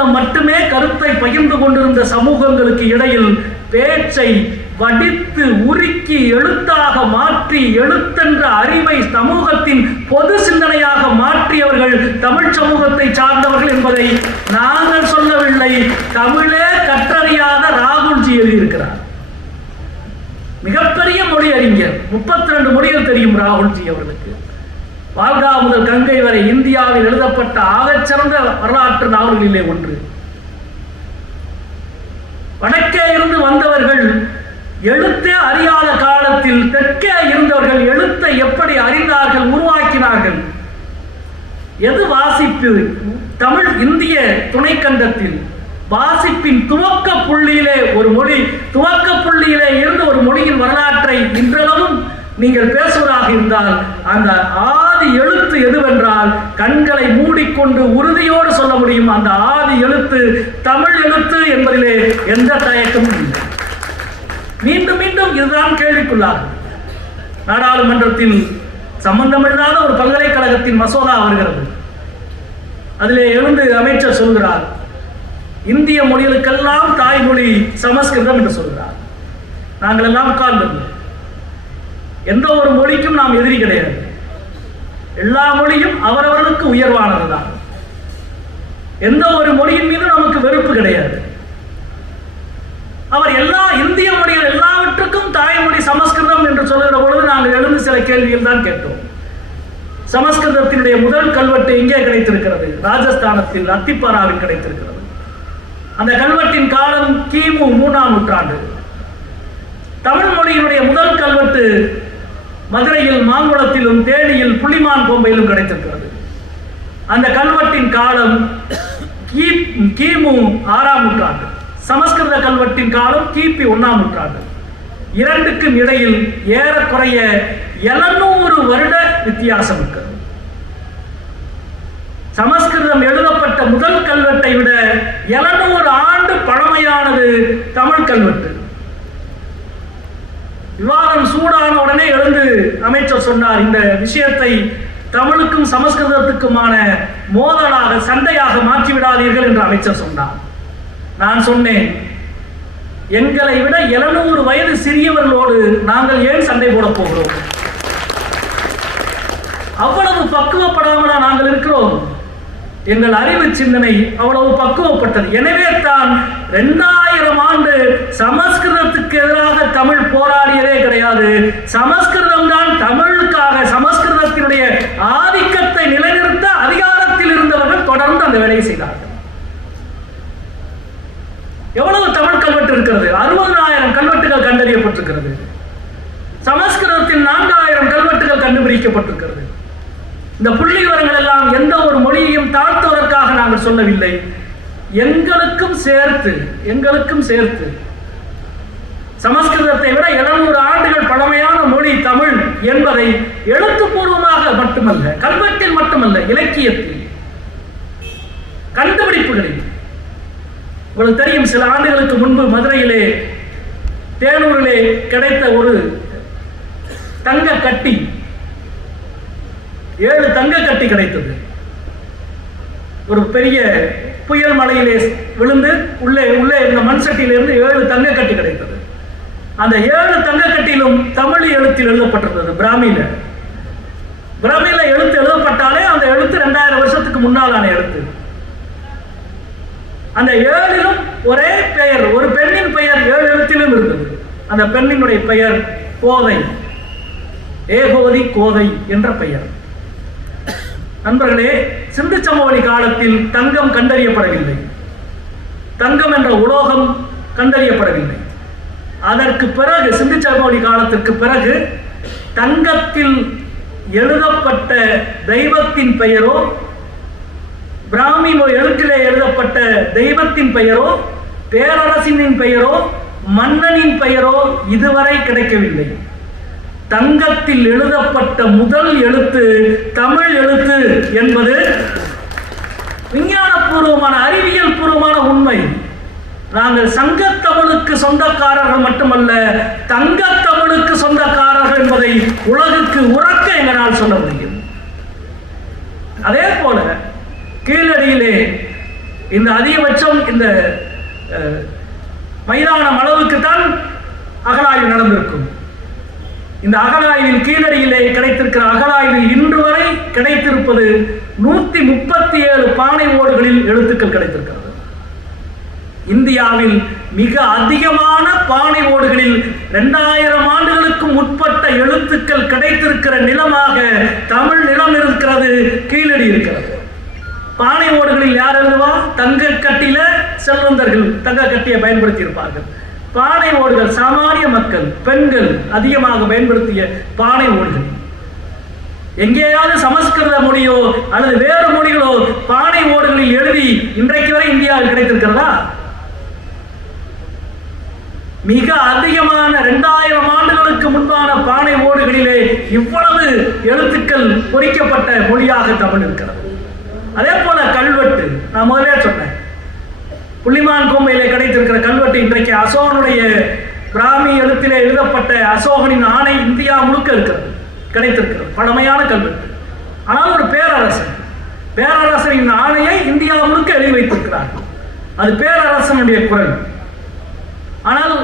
மூலம் மட்டுமே கருத்தை பகிர்ந்து கொண்டிருந்த சமூகங்களுக்கு இடையில் பேச்சை வடித்து உருக்கி எழுத்தாக மாற்றி எழுத்தென்ற அறிவை சமூகத்தின் பொது சிந்தனையாக மாற்றியவர்கள் தமிழ் சமூகத்தை சார்ந்தவர்கள் என்பதை நாங்கள் சொல்லவில்லை. தமிழே கற்றறியாத ராகுல்ஜி எழுதியிருக்கிறார். மிகப்பெரிய மொழி அறிஞர் முப்பத்தி ரெண்டு மொழிகள் தெரியும் ராகுல்ஜி அவர்களுக்கு. வால்கா முதல் கங்கை வரை இந்தியாவில் எழுதப்பட்ட ஆகச்சிறந்த வரலாற்று நாவல்களிலே ஒன்று. வடக்கே இருந்து வந்தவர்கள் எழுத்தே அறியாத காலத்தில் தெற்கே இருந்தவர்கள் எழுத்தை எப்படி அறிந்தார்கள் உருவாக்கினார்கள்? எது வாசிப்பு? தமிழ் இந்திய துணைக்கண்டத்தில் வாசிப்பின் துவக்க புள்ளியிலே ஒரு மொழி துவக்க புள்ளியிலே இருந்து ஒரு மொழியின் வரலாற்றை இன்றளவும் நீங்கள் பேசுவதாக இருந்தால் அந்த ஆதி எழுத்து எதுவென்றால் கண்களை மூடிக்கொண்டு உறுதியோடு சொல்ல முடியும். அந்த ஆதி எழுத்து தமிழ் எழுத்து என்பதிலே எந்த தயக்கமும் இல்லை. மீண்டும் மீண்டும் இதுதான் கேள்விக்குள்ளாகும். நாடாளுமன்றத்தில் சம்பந்தமில்லாத ஒரு பல்கலைக்கழகத்தின் மசோதா வருகிறது. அதிலே எழுந்து அமைச்சர் சொல்கிறார் இந்திய மொழிகளுக்கெல்லாம் தாய்மொழி சமஸ்கிருதம் என்று சொல்கிறார். நாங்கள் எல்லாம் உட்கார்ந்து எந்த ஒரு மொழிக்கும் நாம் எதிரி கிடையாது. எல்லா மொழியும் அவரவர்களுக்கு உயர்வானதுதான். எந்த ஒரு மொழியின் மீது நமக்கு வெறுப்பு கிடையாது. அவர் எல்லா இந்திய மொழிகள் எல்லாவற்றுக்கும் தாய்மொழி சமஸ்கிருதம் என்று சொல்லுகிற பொழுது நாங்கள் எழுந்து சில கேள்விகள் தான் கேட்டோம். சமஸ்கிருதத்தினுடைய முதல் கல்வெட்டு எங்கே கிடைத்திருக்கிறது? ராஜஸ்தானத்தில் அத்திப்பாராவில் கிடைத்திருக்கிறது. அந்த கல்வெட்டின் காலம் கிமு மூணாம் நூற்றாண்டு. தமிழ் மொழியினுடைய முதல் கல்வெட்டு மதுரையில் மாங்குளத்திலும் தேனியில் புள்ளிமான் கோம்பையிலும் கிடைத்திருக்கிறது. அந்த கல்வெட்டின் காலம் கி கிமு ஆறாம் நூற்றாண்டு. சமஸ்கிருத கல்வெட்டின் காலம் கிபி ஒன்றாம் நூற்றாண்டு. இரண்டுக்கும் இடையில் ஏறக்குறைய எழுநூறு வருட வித்தியாசம் இருக்கிறது. சமஸ்கிருதம் எழுதப்பட்ட முதல் கல்வெட்டை விட எழுநூறு ஆண்டு பழமையானது தமிழ் கல்வெட்டு. விவாதம் சூடான உடனே எழுந்து அமைச்சர் சொன்னார் இந்த விஷயத்தை தமிழுக்கும் சமஸ்கிருதத்துக்குமான மோதலாக சண்டையாக மாற்றிவிடாதீர்கள் என்று அமைச்சர் சொன்னார். நான் சொன்னேன் எங்களை விட எழுநூறு வயது சிறியவர்களோடு நாங்கள் ஏன் சண்டை போடப் போகிறோம்? அவ்வளவு பக்குவப்படாமலா நாங்கள் இருக்கிறோம்? எங்கள் அறிவு சிந்தனை அவ்வளவு பக்குவப்பட்டது. எனவே தான் ரெண்டாயிரம் ஆண்டு சமஸ்கிருதத்துக்கு எதிராக தமிழ் போராடியதே கிடையாது. சமஸ்கிருதம் தான் தமிழுக்காக சமஸ்கிருதத்தினுடைய ஆதிக்கத்தை நிலைநிறுத்த அதிகாரத்தில் இருந்தவர்கள் தொடர்ந்து அந்த வேலையை செய்தார்கள் எவ்வளவு தமிழ் கல்வெட்டு இருக்கிறது? அறுபதாயிரம் கல்வெட்டுகள் கண்டறியப்பட்டிருக்கிறது. சமஸ்கிருதத்தில் நான்காயிரம் கல்வெட்டுகள் கண்டுபிடிக்கப்பட்டிருக்கிறது. இந்த புள்ளி விவரங்கள் எல்லாம் எந்த ஒரு மொழியையும் தாழ்த்துவதற்காக நாங்கள் சொல்லவில்லை. எங்களுக்கும் சேர்த்து எங்களுக்கும் சேர்த்து. சமஸ்கிருதத்தை விட எழுநூறு ஆண்டுகள் பழமையான மொழி தமிழ் என்பதை எழுத்துப்பூர்வமாக மட்டுமல்ல கல்வெட்டில் மட்டுமல்ல இலக்கியத்தில். கண்டுபிடிப்புகளில். உங்களுக்கு தெரியும் சில ஆண்டுகளுக்கு முன்பு மதுரையிலே தேனூரிலே கிடைத்த ஒரு தங்க கட்டி. ஏழு தங்க கட்டி கிடைத்தது. ஒரு பெரிய புயல் மலையிலே விழுந்து உள்ளே உள்ளே இருந்த மண் சட்டியிலிருந்து ஏழு தங்க கட்டி கிடைத்தது. அந்த ஏழு தங்க கட்டிலும் தமிழ் எழுத்தில் எழுதப்பட்டிருந்தது பிராமியில பிராமியில எழுத்து எழுதப்பட்டாலே அந்த எழுத்து ரெண்டாயிரம் வருஷத்துக்கு முன்னாலான எழுத்து. அந்த ஏழிலும் ஒரே பெயர் ஒரு பெண்ணின் பெயர் ஏழு எழுத்திலும் இருந்தது. அந்த பெண்ணினுடைய பெயர் கோதை ஏகோதி கோதை என்ற பெயர். நண்பர்களே சிந்து சமவெளி காலத்தில் தங்கம் கண்டறியப்படவில்லை. தங்கம் என்ற உலோகம் கண்டறியப்படவில்லை. அதற்கு பிறகு சிந்து சமவெளி காலத்திற்கு பிறகு தங்கத்தில் எழுதப்பட்ட தெய்வத்தின் பெயரோ பிராமி எழுத்திலே எழுதப்பட்ட தெய்வத்தின் பெயரோ பேரரசினின் பெயரோ மன்னனின் பெயரோ இதுவரை கிடைக்கவில்லை. தங்கத்தில் எழுதப்பட்ட முதல் எழுத்து தமிழ் எழுத்து என்பது விஞ்ஞானபூர்வமான அறிவியல் பூர்வமான உண்மை. நாங்கள் சங்கத்தமிழுக்கு சொந்தக்காரர்கள் மட்டுமல்ல தங்கத்தமிழுக்கு சொந்தக்காரர்கள் என்பதை உலகுக்கு உறக்க எங்களால் சொல்ல முடியும். அதே போல கீழடியிலே இந்த அதிகபட்சம் இந்த மைதானம் அளவுக்கு தான் அகலாய்வு நடந்திருக்கும். இந்த அகலாய்வின் கீழடியிலே கிடைத்திருக்கிற அகலாய்வில் இன்று வரை கிடைத்திருப்பது நூத்தி முப்பத்தி ஏழு பானை ஓடுகளில் எழுத்துக்கள் கிடைத்திருக்கிறது. இந்தியாவில் மிக அதிகமான பானை ஓடுகளில் இரண்டாயிரம் ஆண்டுகளுக்கு முற்பட்ட எழுத்துக்கள் கிடைத்திருக்கிற நிலமாக தமிழ் நிலம் இருக்கிறது கீழடி இருக்கிறது. பானை ஓடுகளில் யார் எழுதுவா? தங்க கட்டில செல்வந்தர்கள் தங்க கட்டியை பயன்படுத்தி இருப்பார்கள் பானை ஓடுகள் சாமானிய மக்கள் பெண்கள் அதிகமாக பயன்படுத்திய பானை ஓடுகள். எங்கேயாவது சமஸ்கிருத மொழியோ அல்லது வேறு மொழிகளோ பானை ஓடுகளில் எழுதி இன்றைக்கு வரை இந்தியாவில் கிடைத்திருக்கிறதா? மிக அதிகமான இரண்டாயிரம் ஆண்டுகளுக்கு முன்பான பானை ஓடுகளிலே இவ்வளவு எழுத்துக்கள் பொறிக்கப்பட்ட மொழியாக தமிழ் இருக்கிறது. அதே போல கல்வெட்டு நான் முதலே சொன்னேன். புள்ளிமான் கோம்பையிலே கிடைத்திருக்கிற கல்வெட்டு இன்றைக்கு அசோகனுடைய பிராமி எழுத்திலே எழுதப்பட்ட அசோகனின் ஆணை இந்தியா முழுக்க இருக்கிறது கிடைத்திருக்கிறது. பழமையான கல்வெட்டு. ஆனால் ஒரு பேரரசன் பேரரசனின் ஆணையை இந்தியா முழுக்க எழுதி வைத்திருக்கிறார் அது பேரரசனுடைய குரல். ஆனால்